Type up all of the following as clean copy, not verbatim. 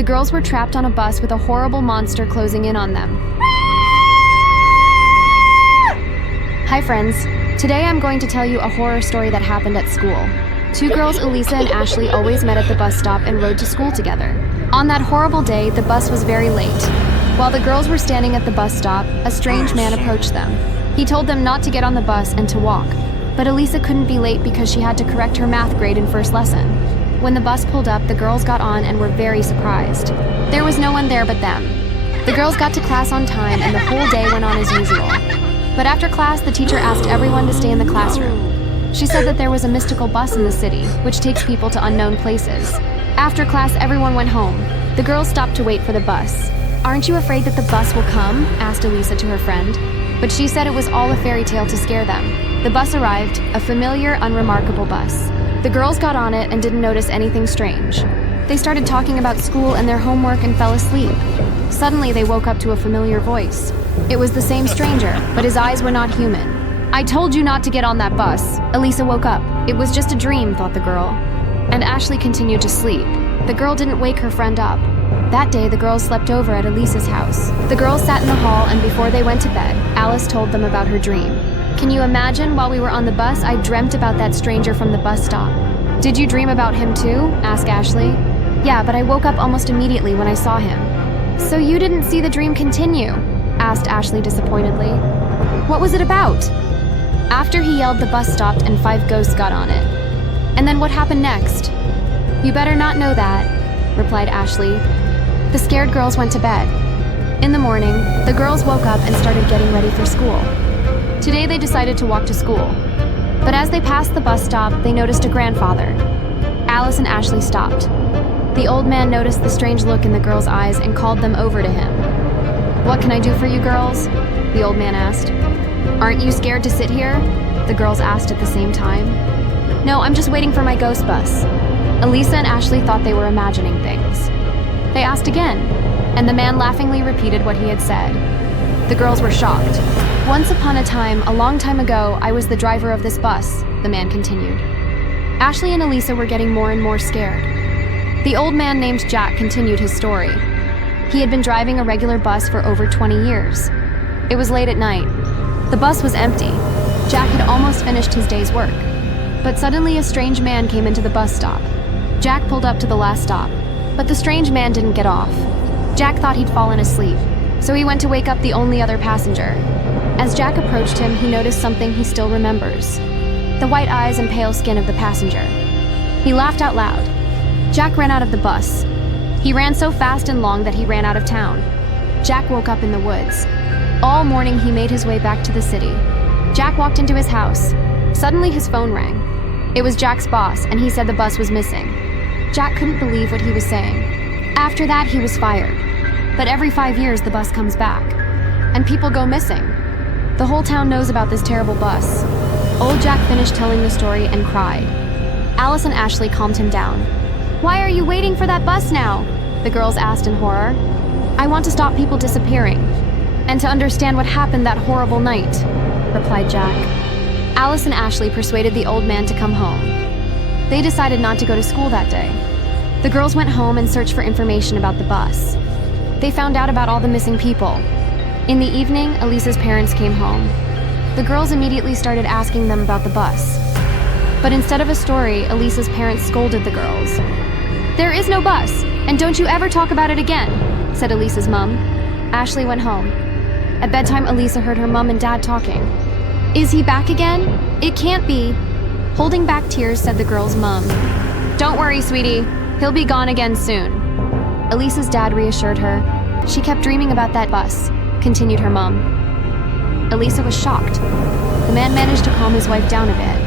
The girls were trapped on a bus with a horrible monster closing in on them. Hi friends, today I'm going to tell you a horror story that happened at school. Two girls, Elisa and Ashley, always met at the bus stop and rode to school together. On that horrible day, the bus was very late. While the girls were standing at the bus stop, a strange man approached them. He told them not to get on the bus and to walk. But Elisa couldn't be late because she had to correct her math grade in first lesson. When the bus pulled up, the girls got on and were very surprised. There was no one there but them. The girls got to class on time and the whole day went on as usual. But after class, the teacher asked everyone to stay in the classroom. She said that there was a mystical bus in the city, which takes people to unknown places. After class, everyone went home. The girls stopped to wait for the bus. "Aren't you afraid that the bus will come?" asked Elisa to her friend. But she said it was all a fairy tale to scare them. The bus arrived, a familiar, unremarkable bus. The girls got on it and didn't notice anything strange. They started talking about school and their homework and fell asleep. Suddenly, they woke up to a familiar voice. It was the same stranger, but his eyes were not human. "I told you not to get on that bus." Elisa woke up. It was just a dream, thought the girl. And Ashley continued to sleep. The girl didn't wake her friend up. That day, the girls slept over at Elisa's house. The girls sat in the hall, and before they went to bed, Alice told them about her dream. "Can you imagine, while we were on the bus, I dreamt about that stranger from the bus stop." "Did you dream about him too?" asked Ashley. "Yeah, but I woke up almost immediately when I saw him." "So you didn't see the dream continue?" asked Ashley disappointedly. "What was it about?" "After he yelled, the bus stopped and 5 ghosts got on it." "And then what happened next?" "You better not know that," replied Ashley. The scared girls went to bed. In the morning, the girls woke up and started getting ready for school. Today they decided to walk to school. But as they passed the bus stop, they noticed a grandfather. Alice and Ashley stopped. The old man noticed the strange look in the girls' eyes and called them over to him. "What can I do for you girls?" the old man asked. "Aren't you scared to sit here?" the girls asked at the same time. "No, I'm just waiting for my ghost bus." Elisa and Ashley thought they were imagining things. They asked again, and the man laughingly repeated what he had said. The girls were shocked. "Once upon a time, a long time ago, I was the driver of this bus," the man continued. Ashley and Elisa were getting more and more scared. The old man named Jack continued his story. He had been driving a regular bus for over 20 years. It was late at night. The bus was empty. Jack had almost finished his day's work. But suddenly a strange man came into the bus stop. Jack pulled up to the last stop, but the strange man didn't get off. Jack thought he'd fallen asleep, so he went to wake up the only other passenger. As Jack approached him, he noticed something he still remembers: the white eyes and pale skin of the passenger. He laughed out loud. Jack ran out of the bus. He ran so fast and long that he ran out of town. Jack woke up in the woods. All morning he made his way back to the city. Jack walked into his house. Suddenly his phone rang. It was Jack's boss, and he said the bus was missing. Jack couldn't believe what he was saying. After that, he was fired. But every 5 years, the bus comes back. And people go missing. The whole town knows about this terrible bus. Old Jack finished telling the story and cried. Alice and Ashley calmed him down. "Why are you waiting for that bus now?" the girls asked in horror. "I want to stop people disappearing. And to understand what happened that horrible night," replied Jack. Alice and Ashley persuaded the old man to come home. They decided not to go to school that day. The girls went home and searched for information about the bus. They found out about all the missing people. In the evening, Elisa's parents came home. The girls immediately started asking them about the bus. But instead of a story, Elisa's parents scolded the girls. "There is no bus, and don't you ever talk about it again," said Elisa's mom. Ashley went home. At bedtime, Elisa heard her mom and dad talking. "Is he back again? It can't be." Holding back tears, said the girl's mom. "Don't worry, sweetie. He'll be gone again soon." Elisa's dad reassured her. "She kept dreaming about that bus," continued her mom. Elisa was shocked. The man managed to calm his wife down a bit,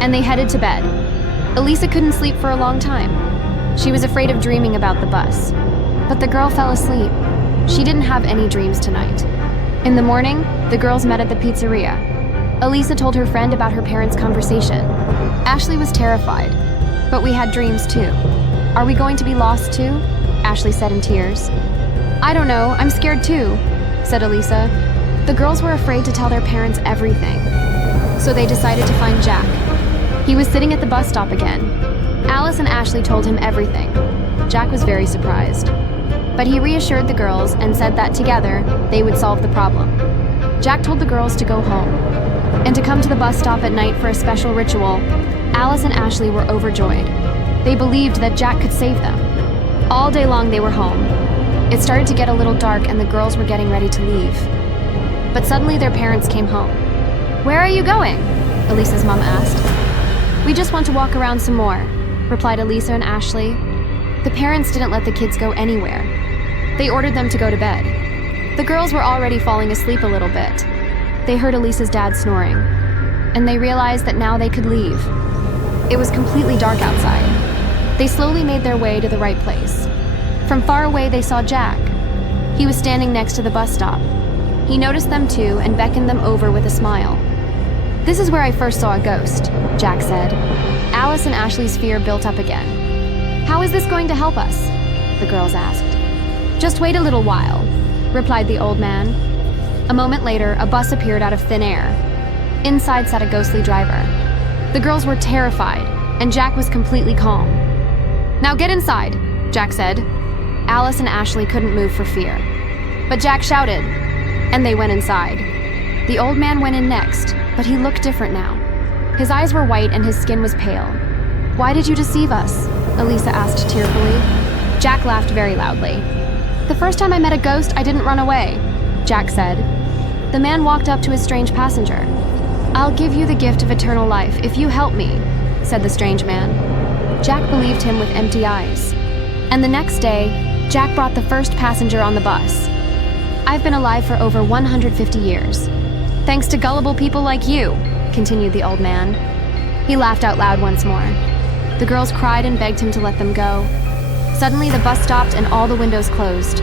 and they headed to bed. Elisa couldn't sleep for a long time. She was afraid of dreaming about the bus. But the girl fell asleep. She didn't have any dreams tonight. In the morning, the girls met at the pizzeria. Elisa told her friend about her parents' conversation. Ashley was terrified. "But we had dreams too. Are we going to be lost too?" Ashley said in tears. "I don't know, I'm scared too," said Elisa. The girls were afraid to tell their parents everything. So they decided to find Jack. He was sitting at the bus stop again. Alice and Ashley told him everything. Jack was very surprised. But he reassured the girls and said that together, they would solve the problem. Jack told the girls to go home and to come to the bus stop at night for a special ritual. Alice and Ashley were overjoyed. They believed that Jack could save them. All day long they were home. It started to get a little dark and the girls were getting ready to leave. But suddenly their parents came home. "Where are you going?" Elisa's mom asked. "We just want to walk around some more," replied Elisa and Ashley. The parents didn't let the kids go anywhere. They ordered them to go to bed. The girls were already falling asleep a little bit. They heard Elisa's dad snoring, and they realized that now they could leave. It was completely dark outside. They slowly made their way to the right place. From far away, they saw Jack. He was standing next to the bus stop. He noticed them too and beckoned them over with a smile. "This is where I first saw a ghost," Jack said. Alice and Ashley's fear built up again. "How is this going to help us?" the girls asked. "Just wait a little while," replied the old man. A moment later, a bus appeared out of thin air. Inside sat a ghostly driver. The girls were terrified, and Jack was completely calm. "Now get inside," Jack said. Alice and Ashley couldn't move for fear. But Jack shouted, and they went inside. The old man went in next, but he looked different now. His eyes were white and his skin was pale. "Why did you deceive us?" Elisa asked tearfully. Jack laughed very loudly. "The first time I met a ghost, I didn't run away," Jack said. The man walked up to his strange passenger. "I'll give you the gift of eternal life if you help me," said the strange man. Jack believed him with empty eyes. And the next day, Jack brought the first passenger on the bus. "I've been alive for over 150 years. Thanks to gullible people like you," continued the old man. He laughed out loud once more. The girls cried and begged him to let them go. Suddenly, the bus stopped and all the windows closed.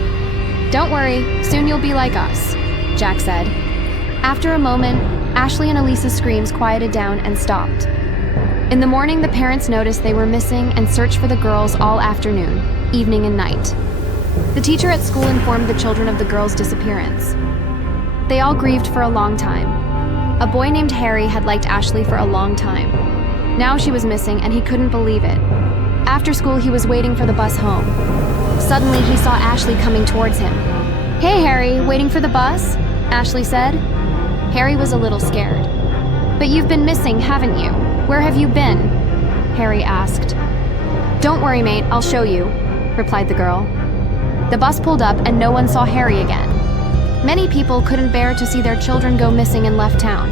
"Don't worry, soon you'll be like us," Jack said. After a moment, Ashley and Elisa's screams quieted down and stopped. In the morning, the parents noticed they were missing and searched for the girls all afternoon, evening and night. The teacher at school informed the children of the girls' disappearance. They all grieved for a long time. A boy named Harry had liked Ashley for a long time. Now she was missing and he couldn't believe it. After school, he was waiting for the bus home. Suddenly, he saw Ashley coming towards him. "Hey, Harry, waiting for the bus?" Ashley said. Harry was a little scared. "But you've been missing, haven't you? Where have you been?" Harry asked. "Don't worry, mate, I'll show you," replied the girl. The bus pulled up and no one saw Harry again. Many people couldn't bear to see their children go missing and left town.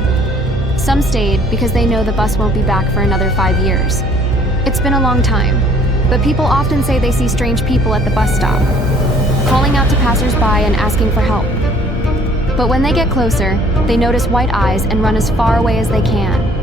Some stayed because they know the bus won't be back for another 5 years. It's been a long time, but people often say they see strange people at the bus stop, calling out to passers-by and asking for help. But when they get closer, they notice white eyes and run as far away as they can.